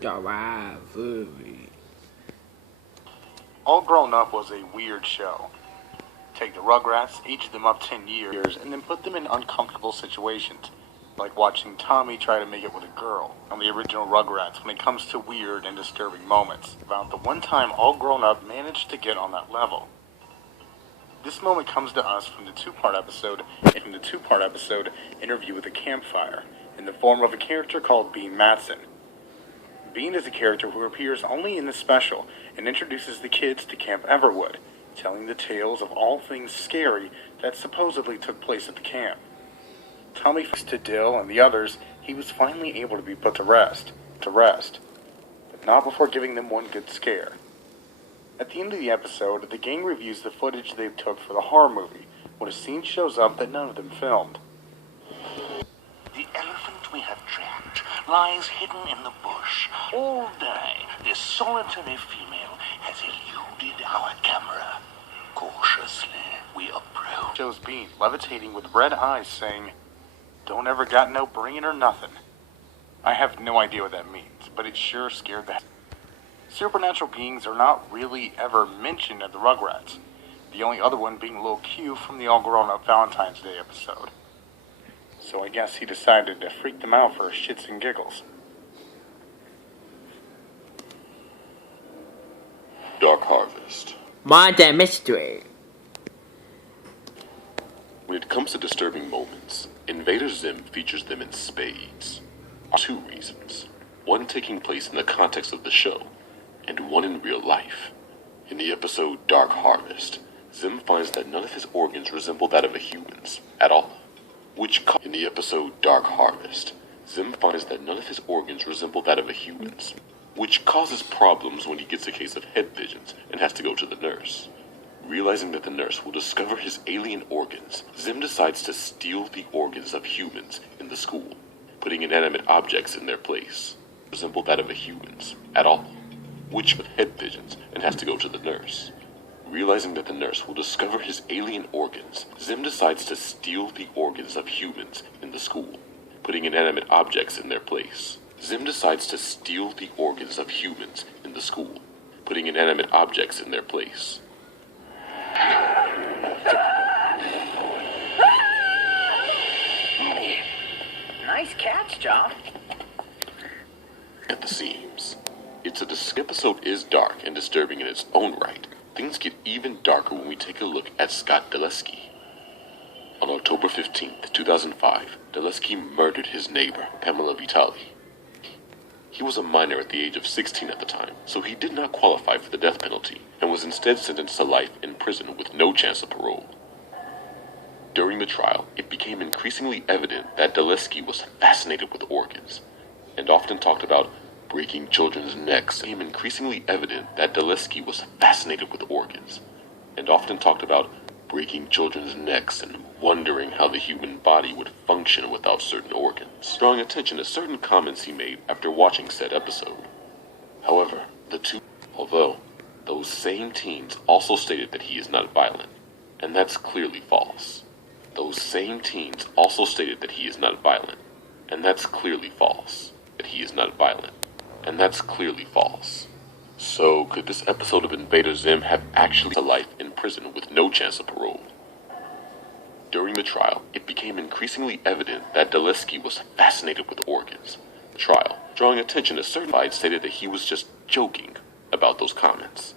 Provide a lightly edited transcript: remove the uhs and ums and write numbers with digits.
Food. All Grown Up was a weird show. Take the Rugrats, age them up 10 years, and then put them in uncomfortable situations, like watching Tommy try to make it with a girl on the original Rugrats when it comes to weird and disturbing moments. About the one time All Grown Up managed to get on that level. This moment comes to us from the two-part episode, Interview with a Campfire, in the form of a character called Bean Matson. Bean is a character who appears only in the special and introduces the kids to Camp Everwood, telling the tales of all things scary that supposedly took place at the camp. Tommy to Dill and the others, he was finally able to be put to rest, but not before giving them one good scare. At the end of the episode, the gang reviews the footage they took for the horror movie, when a scene shows up that none of them filmed. The elephant we have tracked lies hidden in the bush. All day, this solitary female has eluded our camera. Cautiously, we approach. Shows Bean levitating with red eyes saying, "Don't ever got no bringing or nothing." I have no idea what that means, but it sure scared the supernatural beings are not really ever mentioned at the Rugrats. The only other one being Lil Q from the All Grown Up Valentine's Day episode. So I guess he decided to freak them out for shits and giggles. Dark Harvest. Murder mystery. When it comes to disturbing moments, Invader Zim features them in spades. Two reasons. One taking place in the context of the show, and one in real life. In the episode Dark Harvest, Zim finds that none of his organs resemble that of a human's at all. In the episode Dark Harvest, Zim finds that none of his organs resemble that of a human's, which causes problems when he gets a case of head visions and has to go to the nurse. Realizing that the nurse will discover his alien organs, Zim decides to steal the organs of humans in the school, putting inanimate objects in their place, resemble that of a human's at all, which with head visions and has to go to the nurse. Realizing that the nurse will discover his alien organs, Zim decides to steal the organs of humans in the school, putting inanimate objects in their place. Zim decides to steal the organs of humans in the school, putting inanimate objects in their place. Nice catch, John. At the seams. This episode is dark and disturbing in its own right. Things get even darker when we take a look at Scott Dulesky. On October 15th, 2005, Dulesky murdered his neighbor, Pamela Vitali. He was a minor at the age of 16 at the time, so he did not qualify for the death penalty and was instead sentenced to life in prison with no chance of parole. During the trial, it became increasingly evident that Dulesky was fascinated with organs, and often talked about breaking children's necks. It became increasingly evident that Dulesky was fascinated with organs, and often talked about breaking children's necks and wondering how the human body would function without certain organs, drawing attention to certain comments he made after watching said episode. However, although those same teens also stated that he is not violent, and that's clearly false. Those same teens also stated that he is not violent, and that's clearly false. That he is not violent, and that's clearly false. So, could this episode of Invader Zim have actually to life in prison with no chance of parole? During the trial, it became increasingly evident that Dulesky was fascinated with organs. The trial, drawing attention to certain sides, stated that he was just joking about those comments.